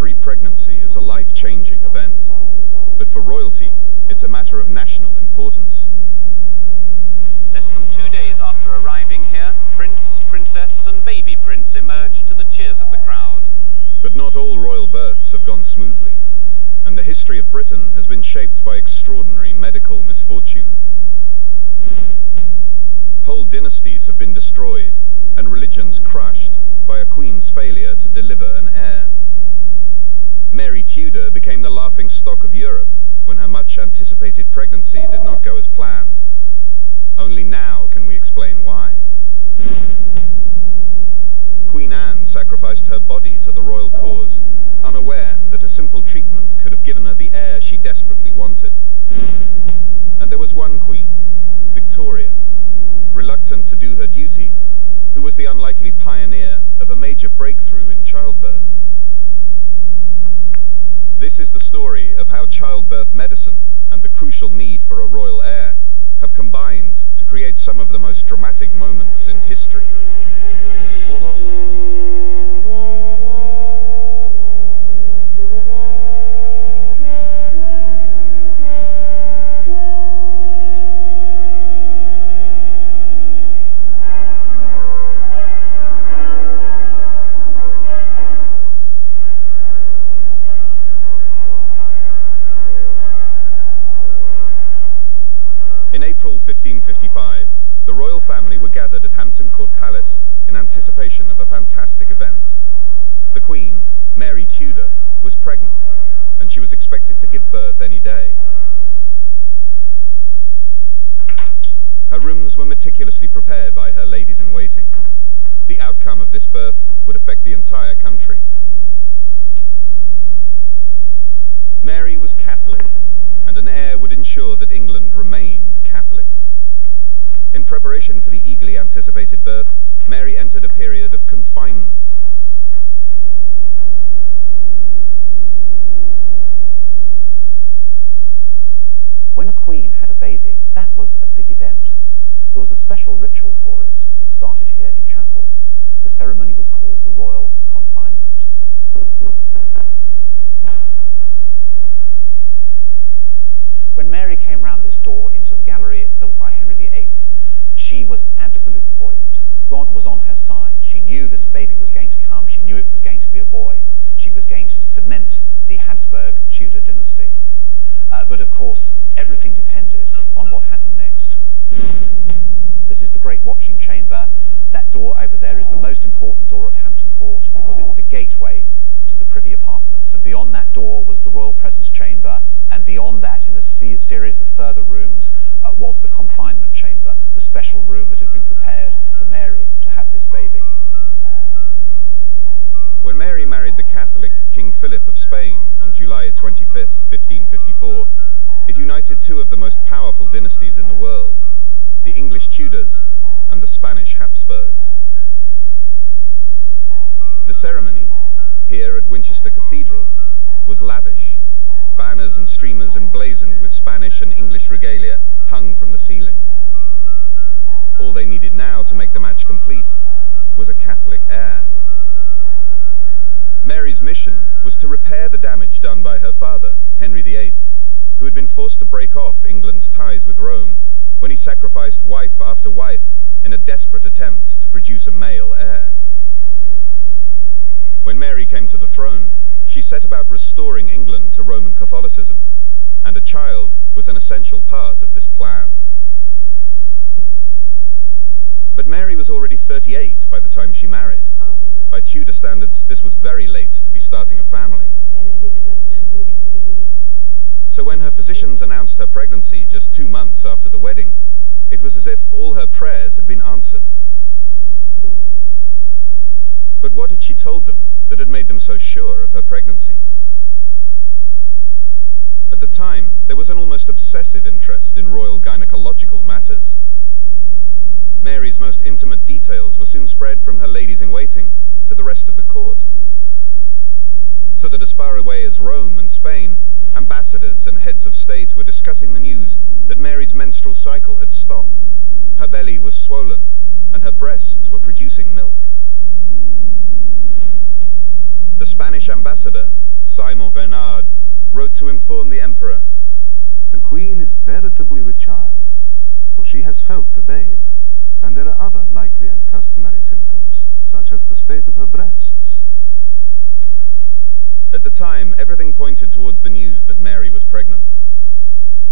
Every pregnancy is a life-changing event, but for royalty, it's a matter of national importance. Less than 2 days after arriving here, Prince, Princess and Baby Prince emerged to the cheers of the crowd. But not all royal births have gone smoothly, and the history of Britain has been shaped by extraordinary medical misfortune. Whole dynasties have been destroyed, and religions crushed by a queen's failure to deliver an heir. Mary Tudor became the laughingstock of Europe when her much-anticipated pregnancy did not go as planned. Only now can we explain why. Queen Anne sacrificed her body to the royal cause, unaware that a simple treatment could have given her the heir she desperately wanted. And there was one queen, Victoria, reluctant to do her duty, who was the unlikely pioneer of a major breakthrough in childbirth. This is the story of how childbirth medicine and the crucial need for a royal heir have combined to create some of the most dramatic moments in history. In April 1555, the royal family were gathered at Hampton Court Palace in anticipation of a fantastic event. The Queen, Mary Tudor, was pregnant, and she was expected to give birth any day. Her rooms were meticulously prepared by her ladies-in-waiting. The outcome of this birth would affect the entire country. Mary was Catholic, and an heir would ensure that England remained Catholic. In preparation for the eagerly anticipated birth, Mary entered a period of confinement. When a queen had a baby, that was a big event. There was a special ritual for it. It started here in chapel. The ceremony was called the royal confinement. When Mary came round this door into the gallery built by Henry VIII, she was absolutely buoyant. God was on her side. She knew this baby was going to come. She knew it was going to be a boy. She was going to cement the Habsburg Tudor dynasty. But of course, everything depended on what happened next. This is the great watching chamber. That door over there is the most important door at Hampton Court because it's the gateway to the privy apartments. And beyond that door was the royal presence chamber, and beyond that, in a series of further rooms, was the confinement chamber, the special room that had been prepared for Mary to have this baby. When Mary married the Catholic King Philip of Spain on July 25th, 1554, it united two of the most powerful dynasties in the world, the English Tudors and the Spanish Habsburgs. The ceremony, here at Winchester Cathedral, was lavish. Banners and streamers emblazoned with Spanish and English regalia hung from the ceiling. All they needed now to make the match complete was a Catholic heir. Mary's mission was to repair the damage done by her father, Henry VIII, who had been forced to break off England's ties with Rome when he sacrificed wife after wife in a desperate attempt to produce a male heir. When Mary came to the throne, she set about restoring England to Roman Catholicism, and a child was an essential part of this plan. But Mary was already 38 by the time she married. By Tudor standards, this was very late to be starting a family. So when her physicians announced her pregnancy just 2 months after the wedding, it was as if all her prayers had been answered. But what had she told them that had made them so sure of her pregnancy? At the time, there was an almost obsessive interest in royal gynecological matters. Mary's most intimate details were soon spread from her ladies-in-waiting to the rest of the court. So that as far away as Rome and Spain, ambassadors and heads of state were discussing the news that Mary's menstrual cycle had stopped, her belly was swollen, and her breasts were producing milk. the Spanish ambassador, Simon Renard, wrote to inform the emperor. The queen is veritably with child, for she has felt the babe, and there are other likely and customary symptoms, such as the state of her breasts. At the time, everything pointed towards the news that Mary was pregnant.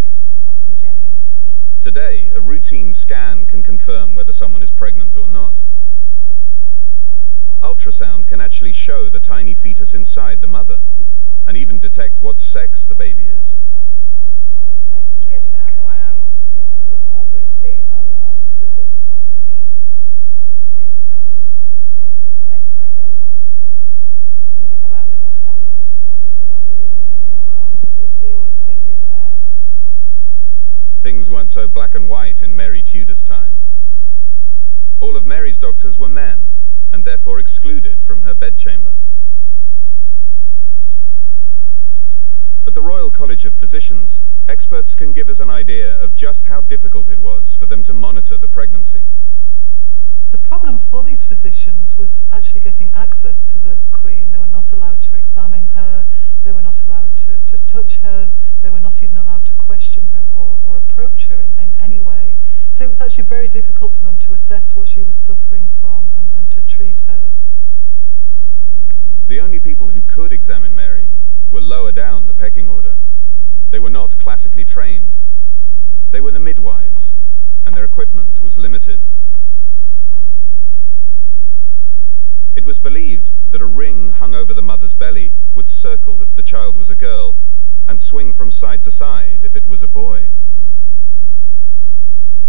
Okay, we're just going to pop some jelly on your tummy. Today, a routine scan can confirm whether someone is pregnant or not. Ultrasound can actually show the tiny fetus inside the mother, and even detect what sex the baby is. Look at those legs stretched out. Wow. They are. It's going to be David Beckham, isn't it, this baby with legs like this? And look at that little hand. There they are. You can see all its fingers there. Things weren't so black and white in Mary Tudor's time. All of Mary's doctors were men, and therefore excluded from her bedchamber. At the Royal College of Physicians, experts can give us an idea of just how difficult it was for them to monitor the pregnancy. The problem for these physicians was actually getting access to the Queen. They were not allowed to examine her, they were not allowed to touch her, they were not even allowed to question her or approach her in any way. So it was actually very difficult for them to assess what she was suffering from and to treat her. The only people who could examine Mary were lower down the pecking order. They were not classically trained. They were the midwives, and their equipment was limited. It was believed that a ring hung over the mother's belly would circle if the child was a girl, and swing from side to side if it was a boy.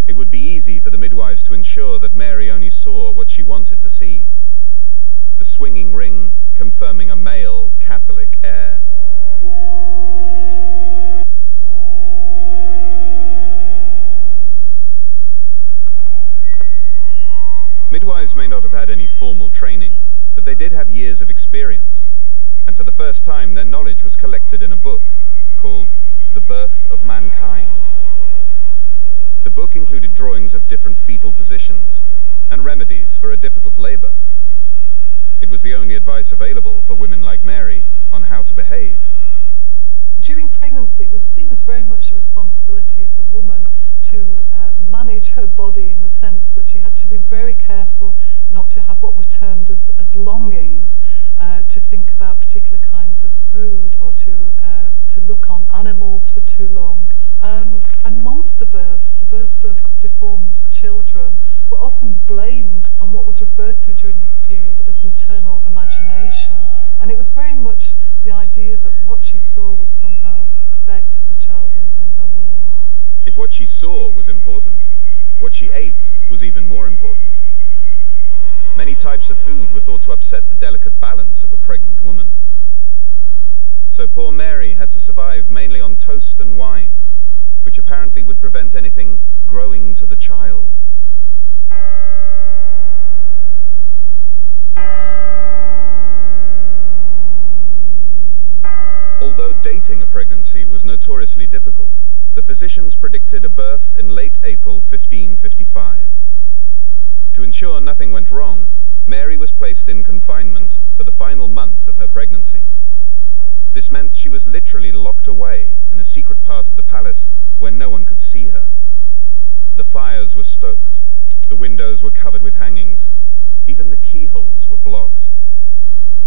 It would be easy for the midwives to ensure that Mary only saw what she wanted to see. The swinging ring confirming a male Catholic heir. Midwives may not have had any formal training, but they did have years of experience, and for the first time their knowledge was collected in a book called The Birth of Mankind. The book included drawings of different fetal positions and remedies for a difficult labour. It was the only advice available for women like Mary on how to behave. During pregnancy, it was seen as very much the responsibility of the woman to manage her body, in the sense that she had to be very careful not to have what were termed as longings, to think about particular kinds of food, or to look on animals for too long. And monster births, the births of deformed children, were often blamed on what was referred to during this period as maternal imagination. And it was very much the idea that what she saw would somehow affect the child in her womb. If what she saw was important, what she ate was even more important. Many types of food were thought to upset the delicate balance of a pregnant woman. So poor Mary had to survive mainly on toast and wine, which apparently would prevent anything growing to the child. Although dating a pregnancy was notoriously difficult, the physicians predicted a birth in late April 1555. To ensure nothing went wrong, Mary was placed in confinement for the final month of her pregnancy. This meant she was literally locked away in a secret part of the palace where no one could see her. The fires were stoked, the windows were covered with hangings, even the keyholes were blocked.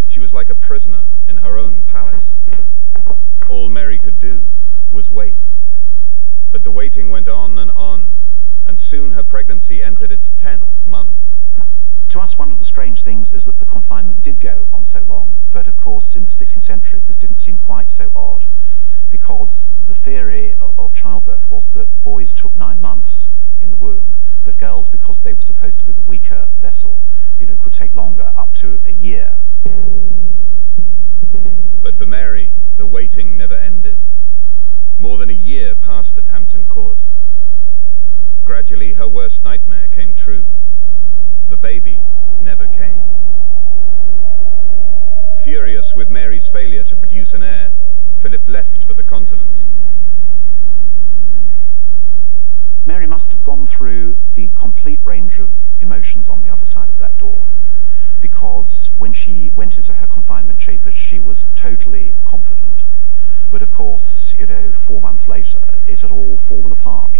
She was like a prisoner in her own palace. All Mary could do was wait. But the waiting went on, and soon her pregnancy entered its 10th month. To us, one of the strange things is that the confinement did go on so long, but of course in the 16th century this didn't seem quite so odd, because the theory of childbirth was that boys took 9 months in the womb, but girls, because they were supposed to be the weaker vessel, could take longer, up to a year. But for Mary, the waiting never ended. More than a year passed at Hampton Court. Gradually, her worst nightmare came true. The baby never came. Furious with Mary's failure to produce an heir, Philip left for the continent. Mary must have gone through the complete range of emotions on the other side of that door, because because when she went into her confinement chambers, she was totally confident. But of course, 4 months later, it had all fallen apart.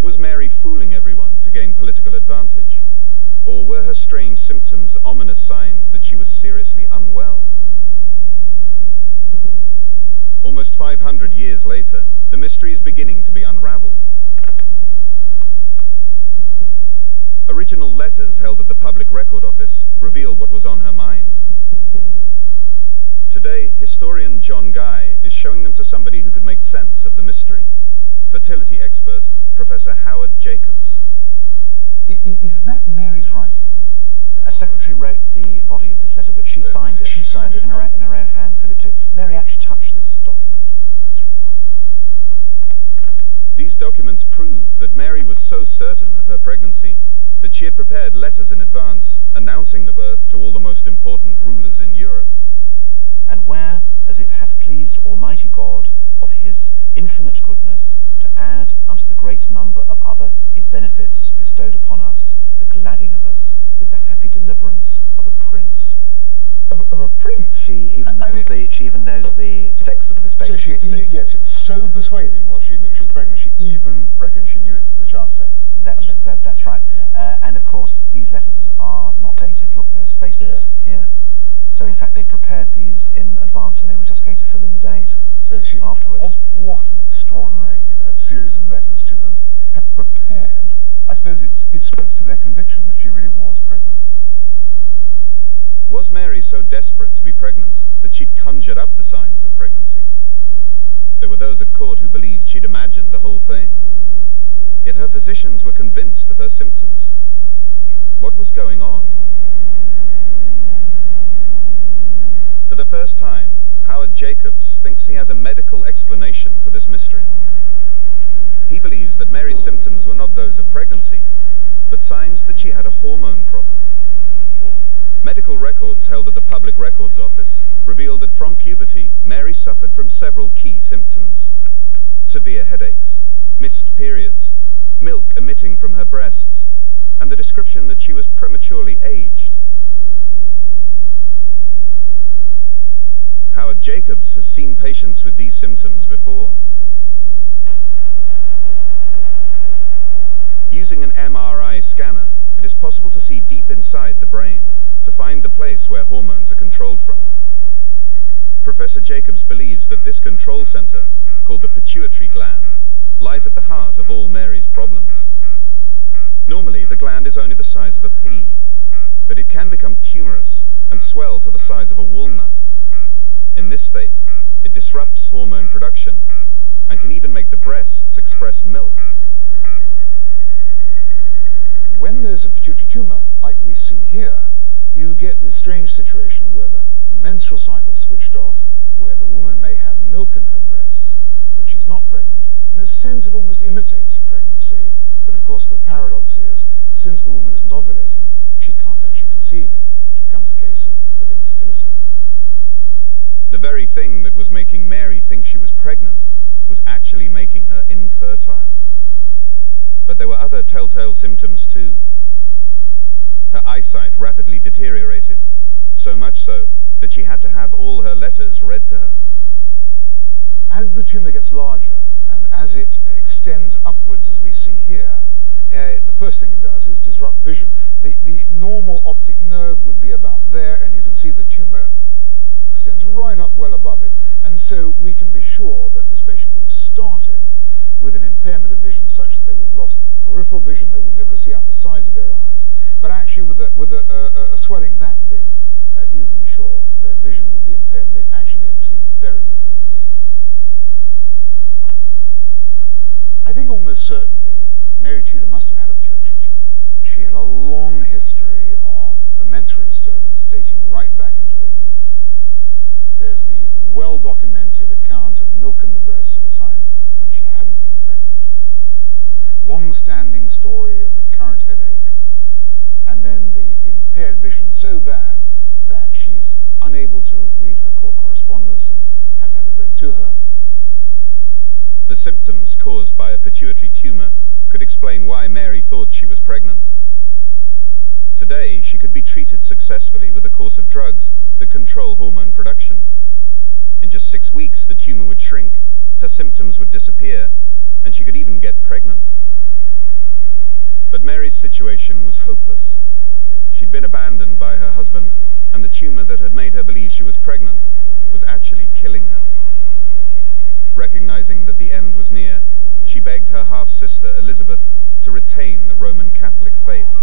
Was Mary fooling everyone to gain political advantage? Or were her strange symptoms ominous signs that she was seriously unwell? Almost 500 years later, the mystery is beginning to be unraveled. Original letters held at the Public Record Office reveal what was on her mind. Today, historian John Guy is showing them to somebody who could make sense of the mystery. Fertility expert, Professor Howard Jacobs. Is that Mary's writing? A secretary wrote the body of this letter, but she signed it. She signed it in her own hand. Philip too. Mary actually touched this document. That's remarkable, isn't it? These documents prove that Mary was so certain of her pregnancy that she had prepared letters in advance announcing the birth to all the most important rulers in Europe. And where, as it hath pleased Almighty God of his infinite goodness, to add unto the great number of other his benefits bestowed upon us, the gladding of us with the happy deliverance of a prince. Of a prince? She even knows the sex of this baby. So yes, so persuaded was she that she was pregnant, she even reckoned she knew it's the child's sex. That's right. Yeah. And of course, these letters are not dated. Look, there are spaces here. So in fact, they prepared these in advance, and they were just going to fill in the date afterwards. What an extraordinary series of letters to have prepared. I suppose it speaks to their conviction that she really was pregnant. Was Mary so desperate to be pregnant that she'd conjured up the signs of pregnancy? There were those at court who believed she'd imagined the whole thing. Yet her physicians were convinced of her symptoms. What was going on? For the first time, Howard Jacobs thinks he has a medical explanation for this mystery. He believes that Mary's symptoms were not those of pregnancy, but signs that she had a hormone problem. Medical records held at the Public Records Office reveal that from puberty, Mary suffered from several key symptoms: severe headaches, missed periods, milk emitting from her breasts, and the description that she was prematurely aged. Howard Jacobs has seen patients with these symptoms before. Using an MRI scanner, it is possible to see deep inside the brain to find the place where hormones are controlled from. Professor Jacobs believes that this control center, called the pituitary gland, lies at the heart of all Mary's problems. Normally, the gland is only the size of a pea, but it can become tumorous and swell to the size of a walnut. In this state, it disrupts hormone production and can even make the breasts express milk. When there's a pituitary tumor, like we see here, you get this strange situation where the menstrual cycle switched off, where the woman may have milk in her breasts, but she's not pregnant. In a sense, it almost imitates a pregnancy, but of course the paradox is, since the woman isn't ovulating, she can't actually conceive it. It becomes a case of infertility. The very thing that was making Mary think she was pregnant was actually making her infertile. But there were other telltale symptoms too. Her eyesight rapidly deteriorated, so much so that she had to have all her letters read to her. As the tumor gets larger, and as it extends upwards, as we see here, the first thing it does is disrupt vision. The normal optic nerve would be about there, and you can see the tumor extends right up well above it. And so we can be sure that this patient would have started with an impairment of vision such that they would have lost peripheral vision, they wouldn't be able to see out the sides of their eyes. But actually with a swelling that big, you can be sure their vision would be impaired, and they'd actually be able to see very little indeed. I think almost certainly Mary Tudor must have had a pituitary tumor. She had a long history of a menstrual disturbance dating right back into her youth. There's the well-documented account of milk in the breast at a time when she hadn't been pregnant. Long-standing story of recurrent headache, and then the impaired vision so bad that she's unable to read her court correspondence and had to have it read to her. The symptoms caused by a pituitary tumor could explain why Mary thought she was pregnant. Today, Today, she could be treated successfully with a course of drugs that control hormone production. In just 6 weeks, the tumor would shrink, her symptoms would disappear, and she could even get pregnant. But Mary's situation was hopeless. She'd been abandoned by her husband, and the tumor that had made her believe she was pregnant was actually killing her. Recognizing that the end was near, she begged her half-sister, Elizabeth, to retain the Roman Catholic faith.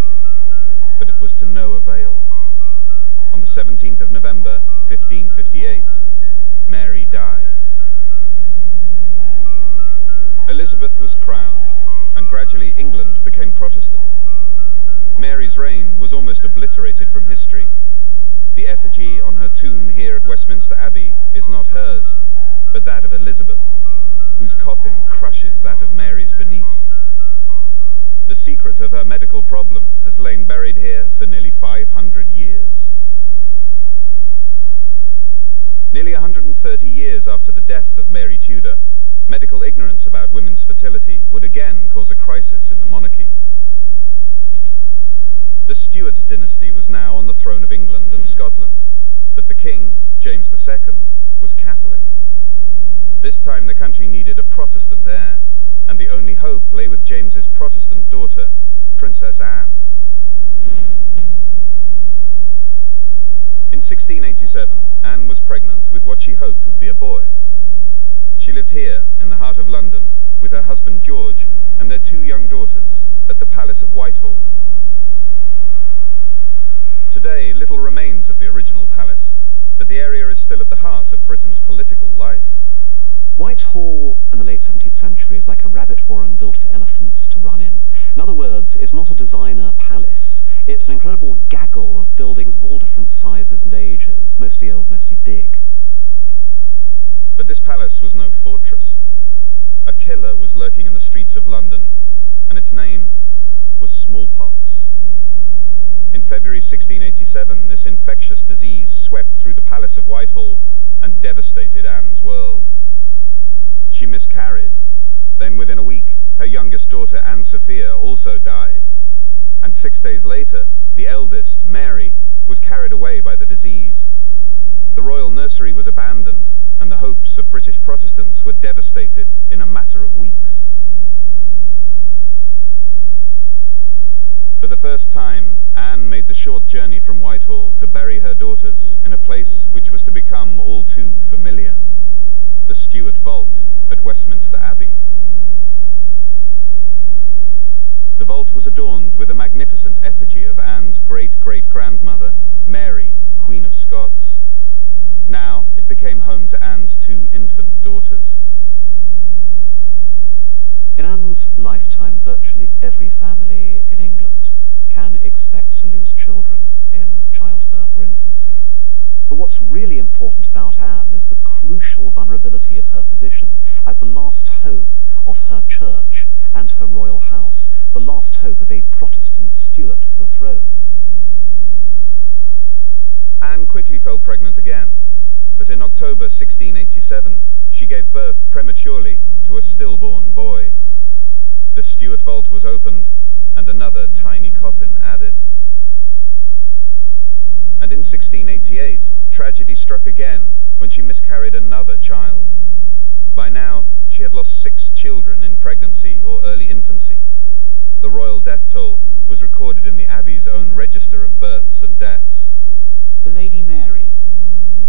But it was to no avail. On the 17th of November, 1558, Mary died. Elizabeth was crowned, and gradually England became Protestant. Mary's reign was almost obliterated from history. The effigy on her tomb here at Westminster Abbey is not hers, but that of Elizabeth, whose coffin crushes that of Mary's beneath. The secret of her medical problem has lain buried here for nearly 500 years. Nearly 130 years after the death of Mary Tudor, medical ignorance about women's fertility would again cause a crisis in the monarchy. The Stuart dynasty was now on the throne of England and Scotland, but the king, James II, was Catholic. This time the country needed a Protestant heir, and the only hope lay with James's Protestant daughter, Princess Anne. In 1687, Anne was pregnant with what she hoped would be a boy. She lived here, in the heart of London, with her husband George and their 2 young daughters, at the Palace of Whitehall. Today, little remains of the original palace, but the area is still at the heart of Britain's political life. Whitehall in the late 17th century is like a rabbit warren built for elephants to run in. In other words, it's not a designer palace. It's an incredible gaggle of buildings of all different sizes and ages, mostly old, mostly big. But this palace was no fortress. A killer was lurking in the streets of London, and its name was smallpox. In February 1687, this infectious disease swept through the Palace of Whitehall and devastated Anne's world. She miscarried. Then within a week, her youngest daughter, Anne Sophia, also died. And 6 days later, the eldest, Mary, was carried away by the disease. The royal nursery was abandoned, and the hopes of British Protestants were devastated in a matter of weeks. For the first time, Anne made the short journey from Whitehall to bury her daughters in a place which was to become all too familiar: the Stuart Vault at Westminster Abbey. The vault was adorned with a magnificent effigy of Anne's great-great-grandmother, Mary, Queen of Scots. Now it became home to Anne's 2 infant daughters. In Anne's lifetime, virtually every family in England can expect to lose children in childbirth or infancy. But what's really important about Anne is the crucial vulnerability of her position as the last hope of her church and her royal house, the last hope of a Protestant Stuart for the throne. Anne quickly fell pregnant again, but in October 1687 she gave birth prematurely to a stillborn boy. The Stuart Vault was opened, and another tiny coffin added. And in 1688, tragedy struck again when she miscarried another child. By now, she had lost 6 children in pregnancy or early infancy. The royal death toll was recorded in the Abbey's own register of births and deaths. The Lady Mary,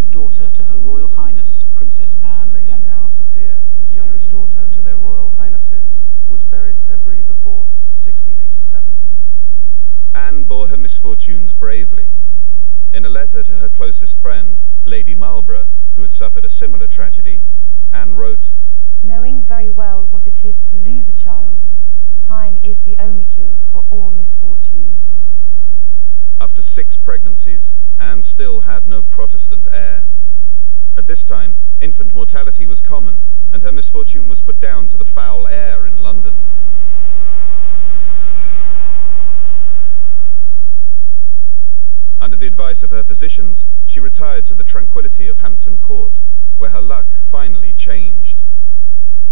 daughter to Her Royal Highness Princess Anne of Denmark. Anne Sophia, youngest daughter to their Royal Highnesses, was buried February the 4th, 1687. Anne bore her misfortunes bravely. In a letter to her closest friend, Lady Marlborough, who had suffered a similar tragedy, Anne wrote, "Knowing very well what it is to lose a child, time is the only cure for all misfortunes." After 6 pregnancies, Anne still had no Protestant heir. At this time, infant mortality was common, and her misfortune was put down to the foul air in London. Under the advice of her physicians, she retired to the tranquility of Hampton Court, where her luck finally changed.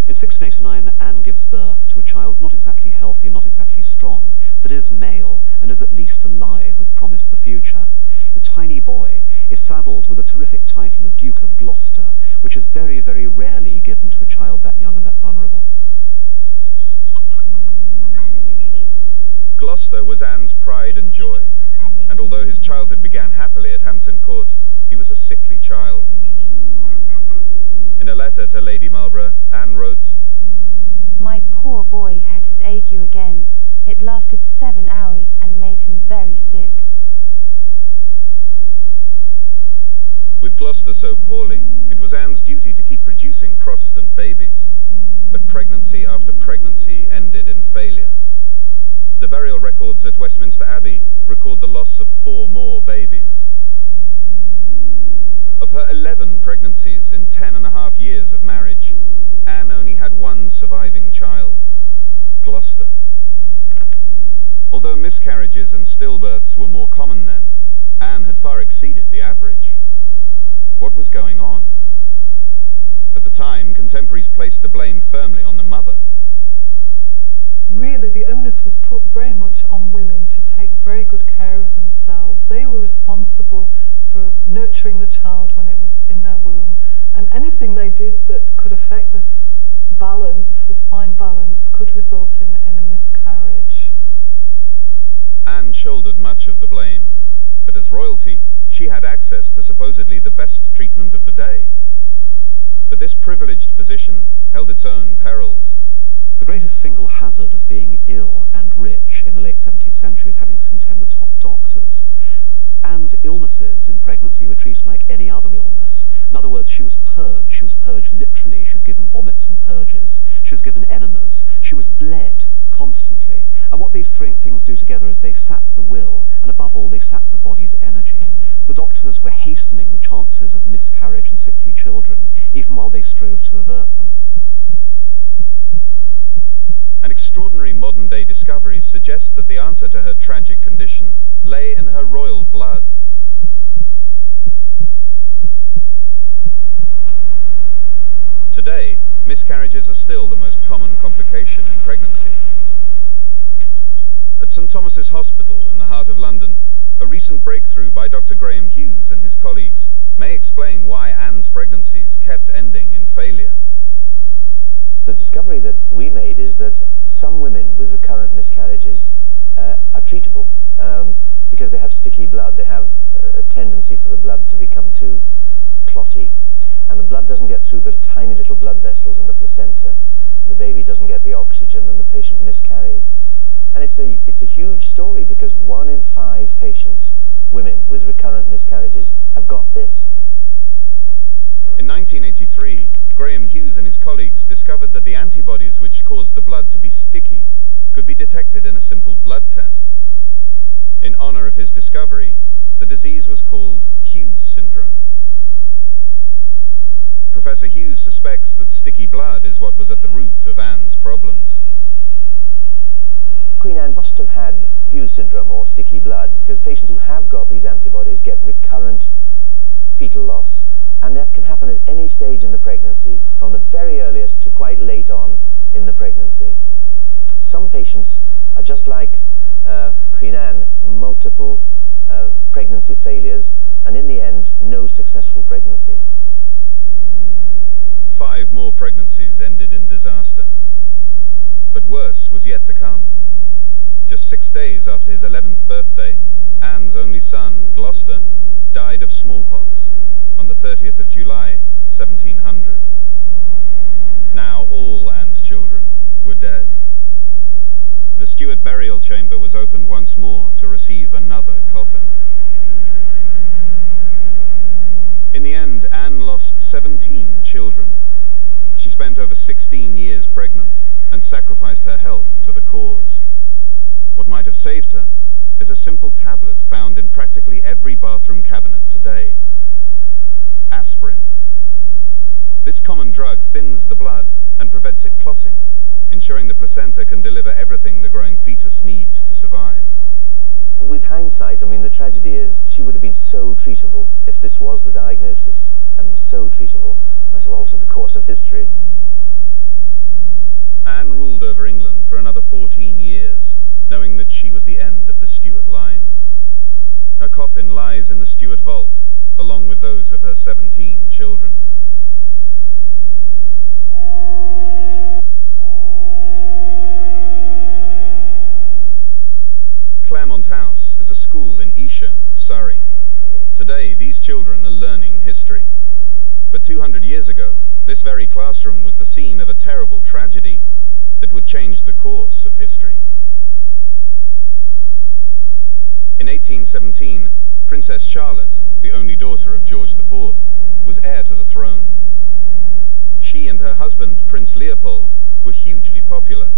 In 1689, Anne gives birth to a child not exactly healthy and not exactly strong, but is male and is at least alive with promised the future. The tiny boy is saddled with the terrific title of Duke of Gloucester, which is very, very rarely given to a child that young and that vulnerable. Gloucester was Anne's pride and joy, and although his childhood began happily at Hampton Court, he was a sickly child. In a letter to Lady Marlborough, Anne wrote, "My poor boy had his ague again. It lasted 7 hours and made him very sick." With Gloucester so poorly, it was Anne's duty to keep producing Protestant babies. But pregnancy after pregnancy ended in failure. The burial records at Westminster Abbey record the loss of 4 more babies. Of her 11 pregnancies in 10.5 years of marriage, Anne only had 1 surviving child, Gloucester. Although miscarriages and stillbirths were more common then, Anne had far exceeded the average. What was going on? At the time, contemporaries placed the blame firmly on the mother. Really, the onus was put very much on women to take very good care of themselves. They were responsible for nurturing the child when it was in their womb, and anything they did that could affect this balance, this fine balance, could result in a miscarriage. Anne shouldered much of the blame, but as royalty, she had access to supposedly the best treatment of the day. But this privileged position held its own perils. The greatest single hazard of being ill and rich in the late 17th century is having to contend with top doctors. Anne's illnesses in pregnancy were treated like any other illness. In other words, she was purged. She was purged literally. She was given vomits and purges. She was given enemas. She was bled constantly. And what these 3 things do together is they sap the will, and above all, they sap the body's energy. So the doctors were hastening the chances of miscarriage and sickly children, even while they strove to avert them. An extraordinary modern-day discovery suggests that the answer to her tragic condition lay in her royal blood. Today, miscarriages are still the most common complication in pregnancy. At St Thomas's Hospital in the heart of London, a recent breakthrough by Dr. Graham Hughes and his colleagues may explain why Anne's pregnancies kept ending in failure. The discovery that we made is that some women with recurrent miscarriages are treatable because they have sticky blood. They have a tendency for the blood to become too clotty, and the blood doesn't get through the tiny little blood vessels in the placenta, and the baby doesn't get the oxygen, and the patient miscarries. And it's a huge story because 1 in 5 patients, women with recurrent miscarriages, have got this. In 1983, Graham Hughes and his colleagues discovered that the antibodies which caused the blood to be sticky could be detected in a simple blood test. In honor of his discovery, the disease was called Hughes syndrome. Professor Hughes suspects that sticky blood is what was at the root of Anne's problems. Queen Anne must have had Hughes syndrome or sticky blood because patients who have got these antibodies get recurrent fetal loss. And that can happen at any stage in the pregnancy, from the very earliest to quite late on in the pregnancy. Some patients are just like Queen Anne, multiple pregnancy failures, and in the end, no successful pregnancy. 5 more pregnancies ended in disaster. But worse was yet to come. Just 6 days after his 11th birthday, Anne's only son, Gloucester, died of smallpox on the 30th of July, 1700. Now all Anne's children were dead. The Stuart burial chamber was opened once more to receive another coffin. In the end, Anne lost 17 children. She spent over 16 years pregnant and sacrificed her health to the cause. What might have saved her is a simple tablet found in practically every bathroom cabinet today. Aspirin. This common drug thins the blood and prevents it clotting, ensuring the placenta can deliver everything the growing fetus needs to survive. With hindsight, I mean, the tragedy is she would have been so treatable if this was the diagnosis, and so treatable, might have altered the course of history. Anne ruled over England for another 14 years, knowing that she was the end of the Stuart line. Her coffin lies in the Stewart vault, along with those of her 17 children. Claremont House is a school in Esher, Surrey. Today, these children are learning history. But 200 years ago, this very classroom was the scene of a terrible tragedy that would change the course of history. In 1817, Princess Charlotte, the only daughter of George IV, was heir to the throne. She and her husband, Prince Leopold, were hugely popular.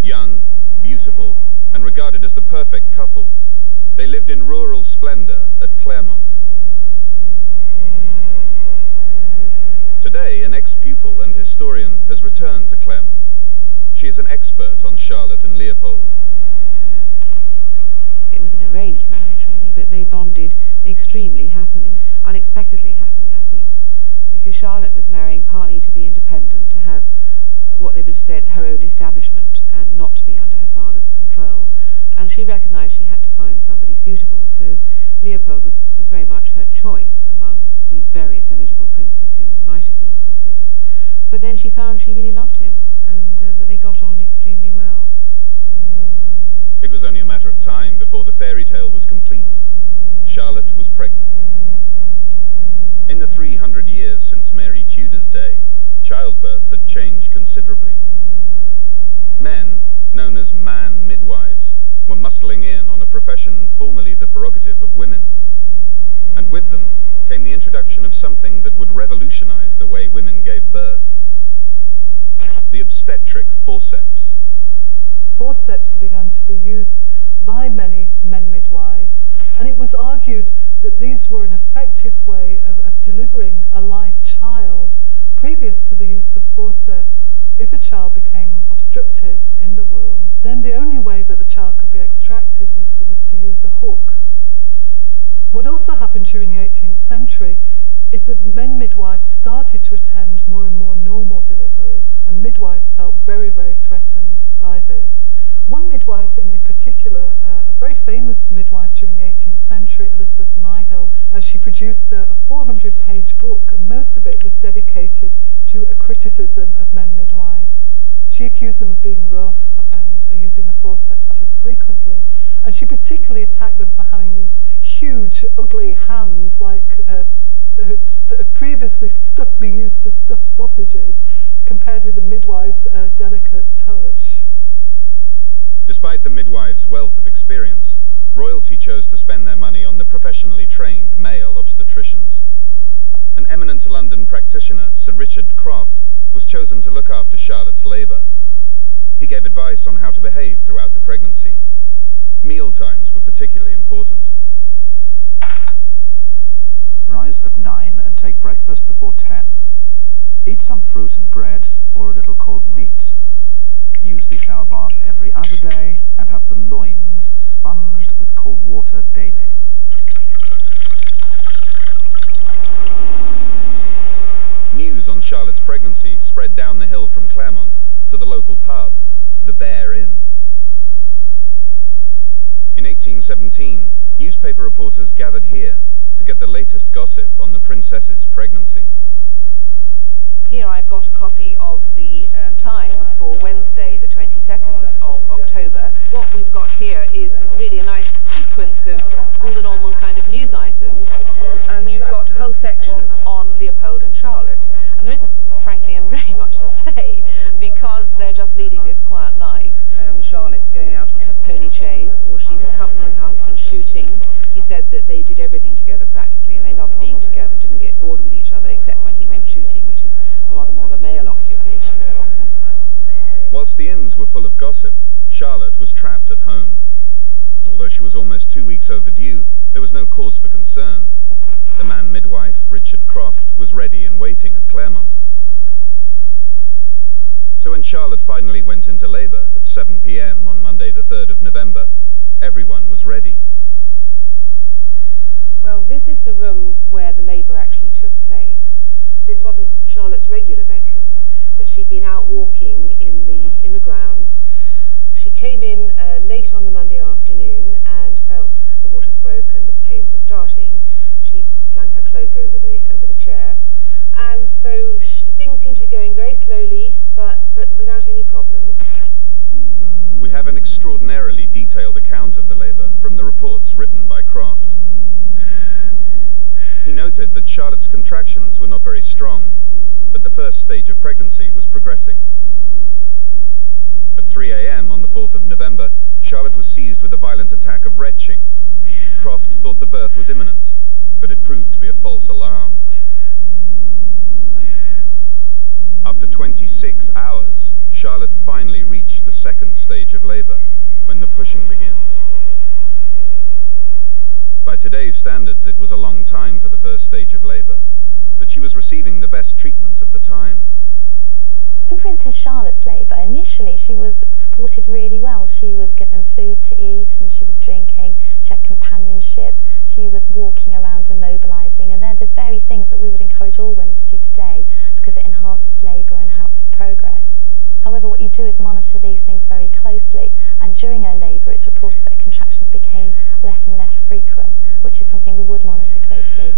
Young, beautiful, and regarded as the perfect couple, they lived in rural splendor at Claremont. Today, an ex-pupil and historian has returned to Claremont. She is an expert on Charlotte and Leopold. It was an arranged marriage, really, but they bonded extremely happily, unexpectedly happily, I think, because Charlotte was marrying partly to be independent, to have what they would have said her own establishment, and not to be under her father's control. And she recognised she had to find somebody suitable, so Leopold was very much her choice among the various eligible princes who might have been considered. But then she found she really loved him, and that they got on extremely well. It was only a matter of time before the fairy tale was complete. Charlotte was pregnant. In the 300 years since Mary Tudor's day, childbirth had changed considerably. Men, known as man midwives, were muscling in on a profession formerly the prerogative of women. And with them came the introduction of something that would revolutionize the way women gave birth: the obstetric forceps. Forceps began to be used by many men midwives, and it was argued that these were an effective way of delivering a live child. Previous to the use of forceps, if a child became obstructed in the womb, then the only way that the child could be extracted was to use a hook. What also happened during the 18th century is that men midwives started to attend more and more normal deliveries, and midwives felt very, very threatened by this. One midwife in particular, a very famous midwife during the 18th century, Elizabeth Nihil, she produced a 400-page book, and most of it was dedicated to a criticism of men midwives. She accused them of being rough and using the forceps too frequently, and she particularly attacked them for having these huge, ugly hands, like previously being used to stuff sausages, compared with the midwife's delicate touch. Despite the midwives' wealth of experience, royalty chose to spend their money on the professionally trained male obstetricians. An eminent London practitioner, Sir Richard Croft, was chosen to look after Charlotte's labour. He gave advice on how to behave throughout the pregnancy. Meal times were particularly important. Rise at 9 and take breakfast before 10. Eat some fruit and bread or a little cold meat. Use the shower bath every other day and have the loins sponged with cold water daily. News on Charlotte's pregnancy spread down the hill from Claremont to the local pub, the Bear Inn. In 1817, newspaper reporters gathered here to get the latest gossip on the princess's pregnancy. Here I've got a copy of the Times for Wednesday, the 22nd of October. What we've got here is really a nice sequence of all the normal kind of news items. You've got a whole section on Leopold and Charlotte, and there isn't, frankly, very much to say, because they're just leading this quiet life. Charlotte's going out on her pony chase, or she's accompanying her husband shooting. He said that they did everything together practically, and they loved being together, didn't get bored with each other, except when he went shooting, which is rather more of a male occupation. Whilst the inns were full of gossip, Charlotte was trapped at home. Although she was almost 2 weeks overdue, there was no cause for concern. The man midwife, Richard Croft, was ready and waiting at Claremont. So when Charlotte finally went into labour at 7 p.m. on Monday the 3rd of November, everyone was ready. Well, this is the room where the labour actually took place. This wasn't Charlotte's regular bedroom, that she'd been out walking in the grounds. She came in late on the Monday afternoon and felt the waters broke cloak and the pains were starting, she flung her cloak over the chair, and so things seemed to be going very slowly, but without any problem. We have an extraordinarily detailed account of the labour from the reports written by Croft. He noted that Charlotte's contractions were not very strong, but the first stage of pregnancy was progressing. At 3 a.m. on the 4th of November, Charlotte was seized with a violent attack of retching. Croft thought the birth was imminent, but it proved to be a false alarm. After 26 hours, Charlotte finally reached the second stage of labour, when the pushing begins. By today's standards, it was a long time for the first stage of labour, but she was receiving the best treatment of the time. In Princess Charlotte's labour, initially she was supported really well. She was given food to eat and she was drinking, she had companionship, she was walking around and mobilising, and they're the very things that we would encourage all women to do today because it enhances labour and helps with progress. However, what you do is monitor these things very closely, and during her labour it's reported that contractions became less and less frequent, which is something we would monitor closely.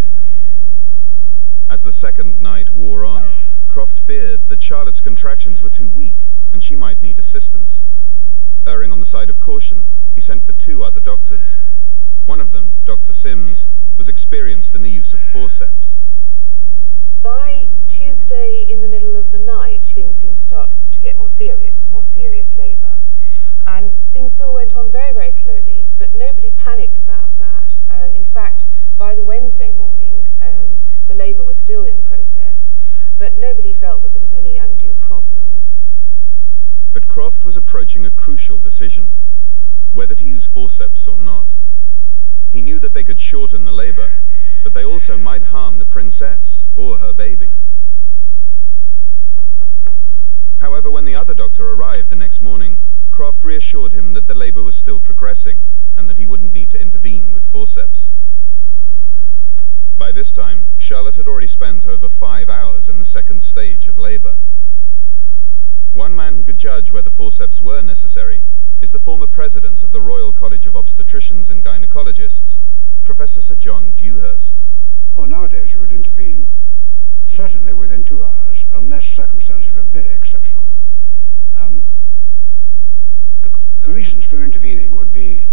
As the second night wore on, Croft feared that Charlotte's contractions were too weak and she might need assistance. Erring on the side of caution, he sent for 2 other doctors. One of them, Dr. Sims, was experienced in the use of forceps. By Tuesday in the middle of the night, things seemed to start to get more serious labour. And things still went on very, very slowly, but nobody panicked about that. And in fact, by the Wednesday morning, the labour was still in process, but nobody felt that there was any undue problem. But Croft was approaching a crucial decision, whether to use forceps or not. He knew that they could shorten the labour, but they also might harm the princess or her baby. However, when the other doctor arrived the next morning, Croft reassured him that the labour was still progressing and that he wouldn't need to intervene with forceps. By this time, Charlotte had already spent over 5 hours in the second stage of labour. One man who could judge whether forceps were necessary is the former president of the Royal College of Obstetricians and Gynecologists, Professor Sir John Dewhurst. Well, nowadays you would intervene certainly within 2 hours, unless circumstances were very exceptional. The reasons for intervening would be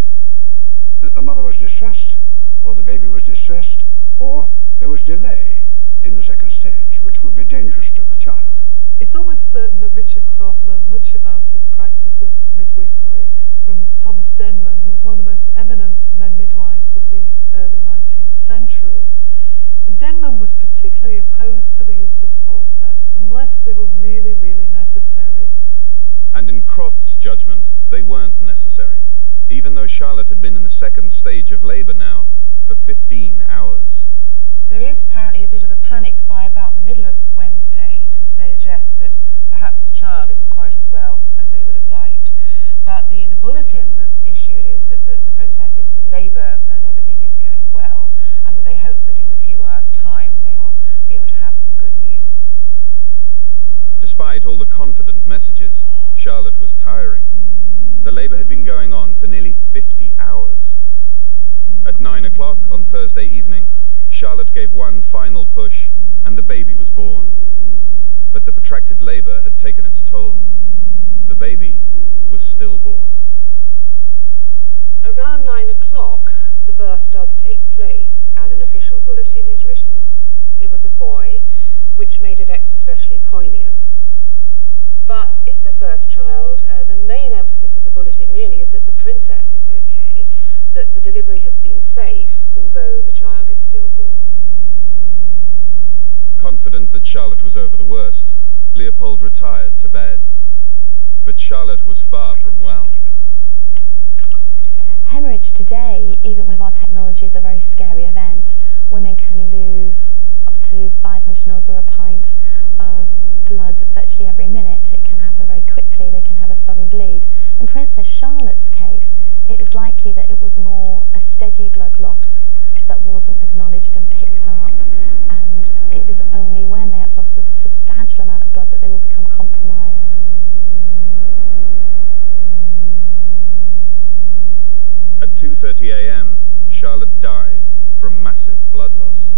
that the mother was distressed, or the baby was distressed, or there was delay in the second stage, which would be dangerous to the child. It's almost certain that Richard Croft learned much about his practice of midwifery from Thomas Denman, who was one of the most eminent men midwives of the early 19th century. Denman was particularly opposed to the use of forceps unless they were really, really necessary. And in Croft's judgment, they weren't necessary, even though Charlotte had been in the second stage of labour now for 15 hours. There is apparently a bit of a panic by about the middle of Wednesday to suggest that perhaps the child isn't quite as well as they would have liked. But the bulletin that's issued is that the princess is in labour and everything is going well, and that they hope that in a few hours' time they will be able to have some good news. Despite all the confident messages, Charlotte was tiring. The labour had been going on for nearly 50 hours. At 9 o'clock on Thursday evening, Charlotte gave one final push and the baby was born. But the protracted labour had taken its toll. The baby was stillborn. Around 9 o'clock, the birth does take place and an official bulletin is written. It was a boy, which made it extra specially poignant. But it's the first child. The main emphasis of the bulletin really is that the princess is okay, that the delivery has been safe, although the child is stillborn. Confident that Charlotte was over the worst, Leopold retired to bed. But Charlotte was far from well. Hemorrhage today, even with our technology, is a very scary event. Women can lose up to 500 ml or a pint of blood virtually every minute. It can happen very quickly. They can have a sudden bleed. In Princess Charlotte's case, it is likely that it was more a steady blood loss that wasn't acknowledged and picked up, and it is only when they have lost a substantial amount of blood that they will become compromised. At 2:30 a.m., Charlotte died from massive blood loss.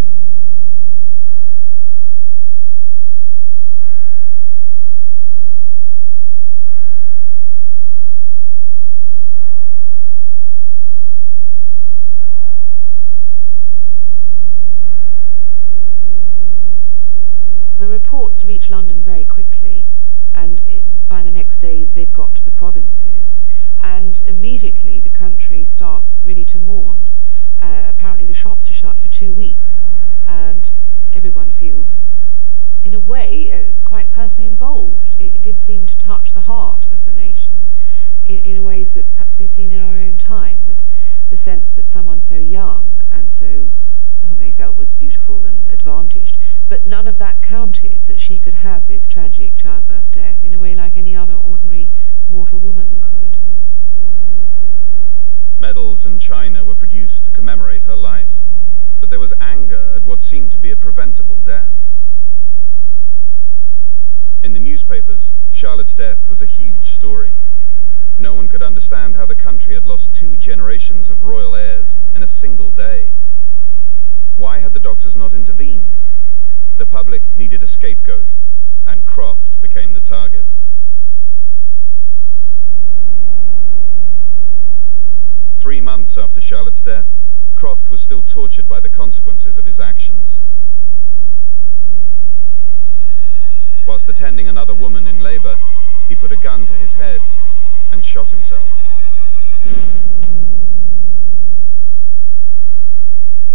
The reports reach London very quickly, and by the next day they've got to the provinces, and immediately the country starts really to mourn. Apparently the shops are shut for 2 weeks, and everyone feels, in a way, quite personally involved. It did seem to touch the heart of the nation in ways that perhaps we've seen in our own time, that the sense that someone so young and so whom they felt was beautiful and advantaged, but none of that counted, that she could have this tragic childbirth death in a way like any other ordinary mortal woman could. Medals and china were produced to commemorate her life, but there was anger at what seemed to be a preventable death. In the newspapers, Charlotte's death was a huge story. No one could understand how the country had lost 2 generations of royal heirs in a single day. Why had the doctors not intervened? The public needed a scapegoat, and Croft became the target. Three months after Charlotte's death, Croft was still tortured by the consequences of his actions. Whilst attending another woman in labour, he put a gun to his head and shot himself.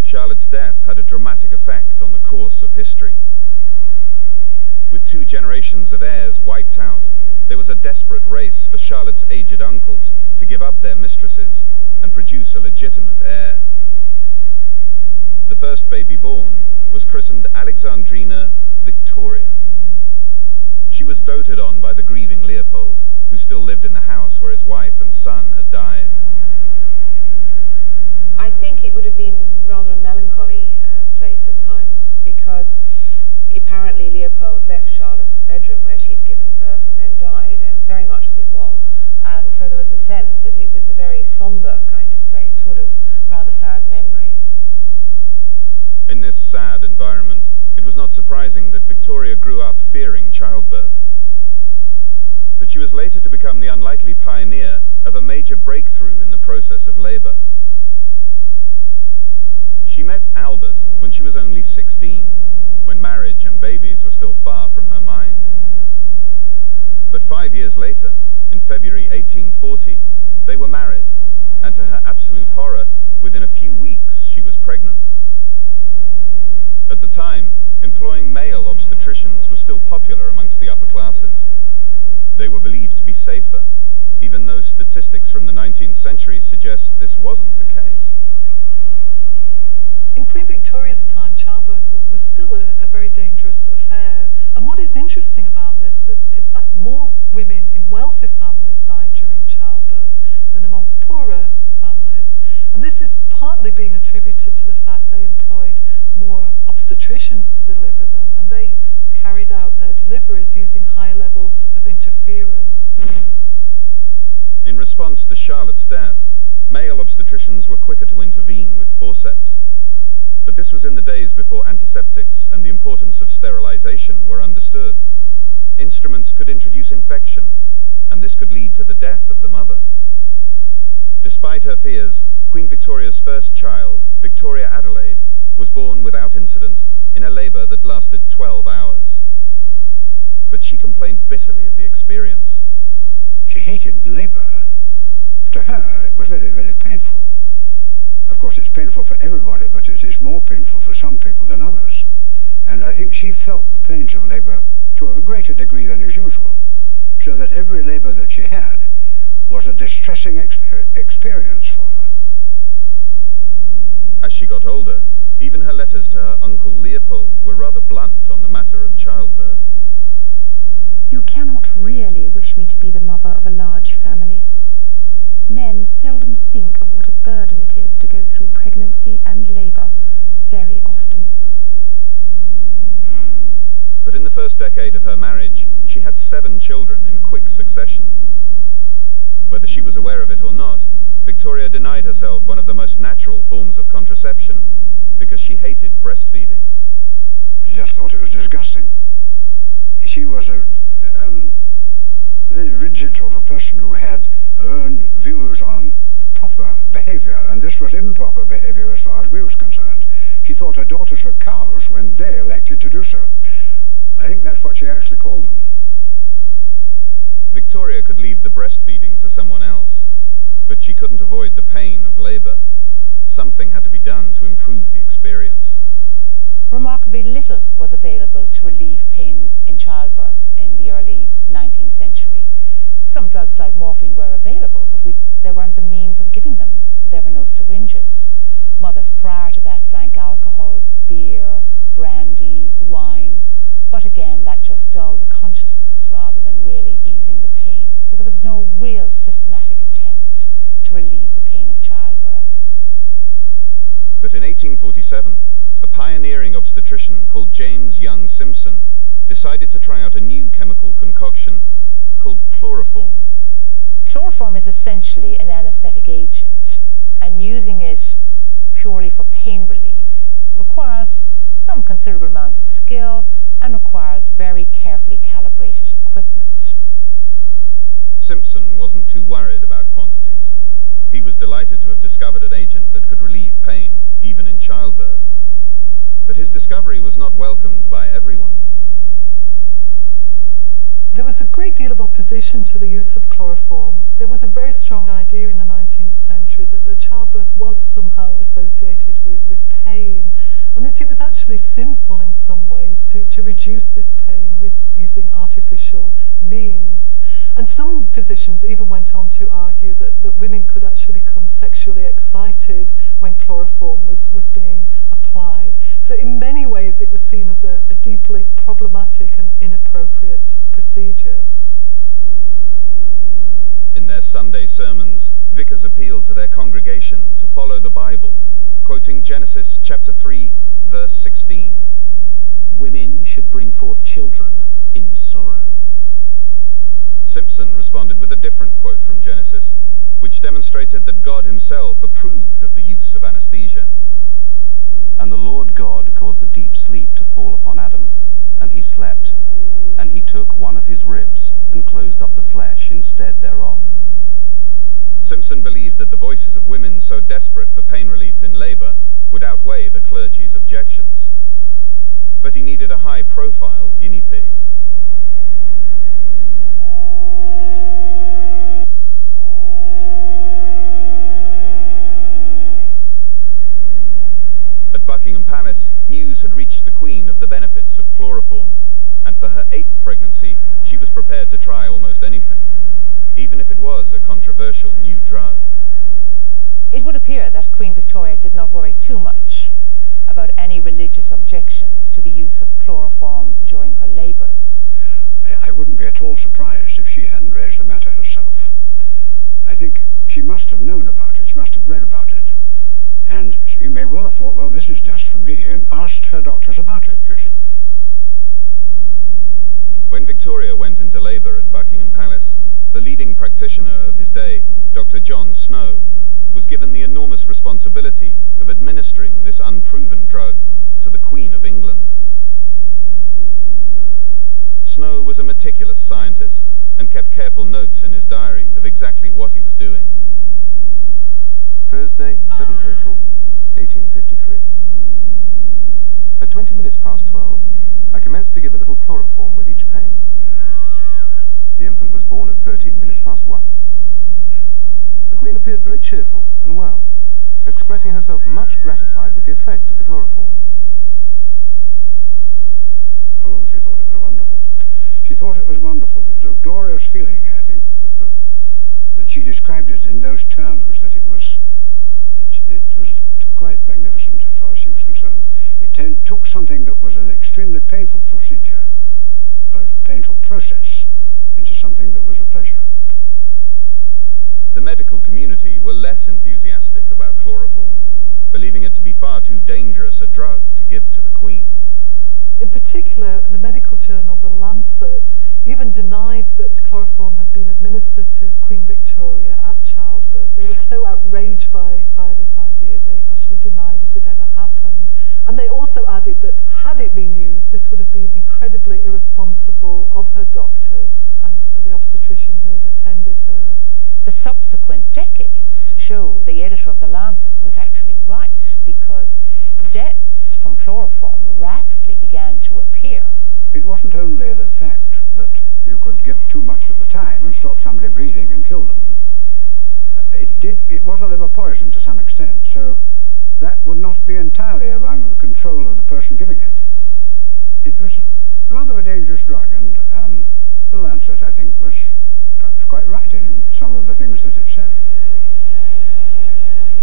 Charlotte's death had a dramatic effect on the course of history. With 2 generations of heirs wiped out, there was a desperate race for Charlotte's aged uncles to give up their mistresses and produce a legitimate heir. The first baby born was christened Alexandrina Victoria. She was doted on by the grieving Leopold, who still lived in the house where his wife and son had died. I think it would have been rather a melancholy place at times, because apparently Leopold left Charlotte's bedroom where she'd given birth and then died, very much as it was. And so there was a sense that it was a very sombre kind of place, full of rather sad memories. In this sad environment, it was not surprising that Victoria grew up fearing childbirth. But she was later to become the unlikely pioneer of a major breakthrough in the process of labour. She met Albert when she was only 16, when marriage and babies were still far from her mind. But 5 years later, in February 1840, they were married, and to her absolute horror, within a few weeks she was pregnant. At the time, employing male obstetricians was still popular amongst the upper classes. They were believed to be safer, even though statistics from the 19th century suggest this wasn't the case. In Queen Victoria's time, childbirth was still a very dangerous affair. And what is interesting about this, that in fact more women in wealthy families died during childbirth than amongst poorer families. And this is partly being attributed to the fact they employed more obstetricians to deliver them, and they carried out their deliveries using high levels of interference. In response to Charlotte's death, male obstetricians were quicker to intervene with forceps. But this was in the days before antiseptics and the importance of sterilization were understood. Instruments could introduce infection, and this could lead to the death of the mother. Despite her fears, Queen Victoria's first child, Victoria Adelaide, was born without incident in a labour that lasted 12 hours. But she complained bitterly of the experience. She hated labour. To her, it was very, very painful. Of course, it's painful for everybody, but it is more painful for some people than others. And I think she felt the pains of labour to a greater degree than is usual, so that every labour that she had was a distressing experience for her. As she got older, even her letters to her uncle Leopold were rather blunt on the matter of childbirth. You cannot really wish me to be the mother of a large family. Men seldom think of what a burden it is to go through pregnancy and labour very often. But in the first decade of her marriage, she had 7 children in quick succession. Whether she was aware of it or not, Victoria denied herself one of the most natural forms of contraception because she hated breastfeeding. She just thought it was disgusting. She was a very rigid sort of person who had her own views on proper behaviour, and this was improper behaviour as far as we was concerned. She thought her daughters were cows when they elected to do so. I think that's what she actually called them. Victoria could leave the breastfeeding to someone else, but she couldn't avoid the pain of labour. Something had to be done to improve the experience. Remarkably little was available to relieve pain in childbirth in the early 19th century. Some drugs like morphine were available, but there weren't the means of giving them. There were no syringes. Mothers prior to that drank alcohol, beer, brandy, wine, but again that just dulled the consciousness rather than really easing the pain. So there was no real systematic attempt to relieve the pain of childbirth. But in 1847, a pioneering obstetrician called James Young Simpson decided to try out a new chemical concoction called chloroform. Chloroform is essentially an anesthetic agent, and using it purely for pain relief requires some considerable amount of skill and requires very carefully calibrated equipment. Simpson wasn't too worried about quantities. He was delighted to have discovered an agent that could relieve pain, even in childbirth. But his discovery was not welcomed by everyone. There was a great deal of opposition to the use of chloroform. There was a very strong idea in the 19th century that childbirth was somehow associated with pain, and that it was actually sinful in some ways to reduce this pain with using artificial means. And some physicians even went on to argue that women could actually become sexually excited when chloroform was being applied. So in many ways it was seen as a deeply problematic and inappropriate procedure. In their Sunday sermons, vicars appealed to their congregation to follow the Bible, quoting Genesis chapter 3, verse 16. Women should bring forth children in sorrow. Simpson responded with a different quote from Genesis, which demonstrated that God himself approved of the use of anesthesia. And the Lord God caused a deep sleep to fall upon Adam, and he slept. And he took one of his ribs and closed up the flesh instead thereof. Simpson believed that the voices of women so desperate for pain relief in labour would outweigh the clergy's objections. But he needed a high-profile guinea pig. At Buckingham Palace, news had reached the Queen of the benefits of chloroform, and for her 8th pregnancy, she was prepared to try almost anything, even if it was a controversial new drug. It would appear that Queen Victoria did not worry too much about any religious objections to the use of chloroform during her labours. I wouldn't be at all surprised if she hadn't raised the matter herself. I think she must have known about it, she must have read about it, and she may well have thought, well, this is just for me, and asked her doctors about it, you see. When Victoria went into labour at Buckingham Palace, the leading practitioner of his day, Dr. John Snow, was given the enormous responsibility of administering this unproven drug to the Queen of England. Snow was a meticulous scientist and kept careful notes in his diary of exactly what he was doing. Thursday, 7th April, 1853. At 20 minutes past 12, I commenced to give a little chloroform with each pain. The infant was born at 13 minutes past 1. The Queen appeared very cheerful and well, expressing herself much gratified with the effect of the chloroform. Oh, she thought it was wonderful. She thought it was wonderful. It was a glorious feeling, I think, that she described it in those terms, that it was quite magnificent as far as she was concerned. It took something that was an extremely painful procedure, a painful process, into something that was a pleasure. The medical community were less enthusiastic about chloroform, believing it to be far too dangerous a drug to give to the Queen. In particular, the medical journal The Lancet even denied that chloroform had been administered to Queen Victoria at childbirth. They were so outraged by this idea, they actually denied it had ever happened. And they also added that had it been used, this would have been incredibly irresponsible of her doctors and the obstetrician who had attended her. The subsequent decades show the editor of The Lancet was actually right, because deaths from chloroform rapidly began to appear. It wasn't only the fact that you could give too much at the time and stop somebody bleeding and kill them. It was a liver poison to some extent, so that would not be entirely among the control of the person giving it. It was rather a dangerous drug, and The Lancet, I think, was perhaps quite right in some of the things that it said.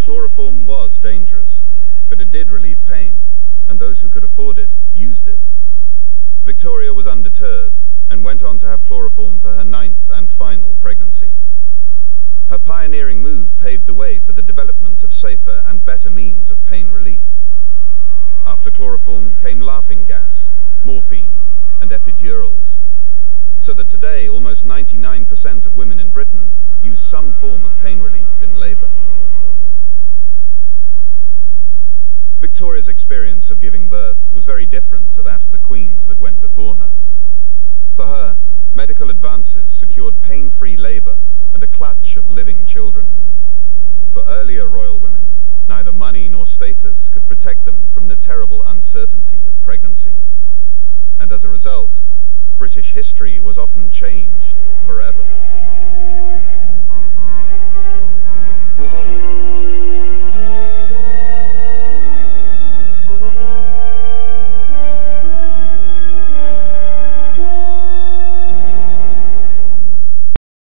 Chloroform was dangerous, but it did relieve pain, and those who could afford it used it. Victoria was undeterred and went on to have chloroform for her 9th and final pregnancy. Her pioneering move paved the way for the development of safer and better means of pain relief. After chloroform came laughing gas, morphine, and epidurals, so that today almost 99% of women in Britain use some form of pain relief in labour. Victoria's experience of giving birth was very different to that of the queens that went before her. For her, medical advances secured pain-free labour and a clutch of living children. For earlier royal women, neither money nor status could protect them from the terrible uncertainty of pregnancy. And as a result, British history was often changed forever.